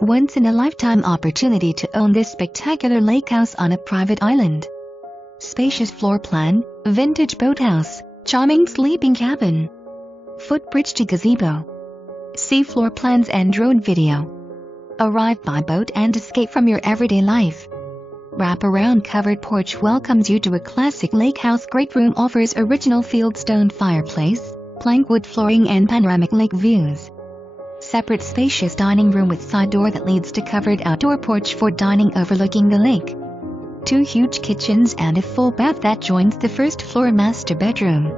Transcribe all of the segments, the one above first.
Once-in-a-lifetime opportunity to own this spectacular lake house on a private island. Spacious floor plan, vintage boathouse, charming sleeping cabin. Footbridge to gazebo. See floor plans and drone video. Arrive by boat and escape from your everyday life. Wraparound covered porch welcomes you to a classic lake house. Great room offers original fieldstone fireplace, plank wood flooring and panoramic lake views. Separate spacious dining room with side door that leads to covered outdoor porch for dining overlooking the lake. 2 huge kitchens and a full bath that joins the first floor master bedroom.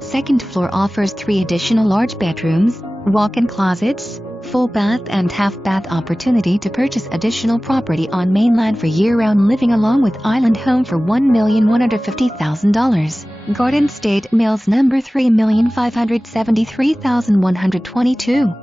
Second floor offers 3 additional large bedrooms, walk-in closets, full bath and half bath. Opportunity to purchase additional property on mainland for year-round living along with island home for $1,150,000. Garden State Mills number 3,573,122.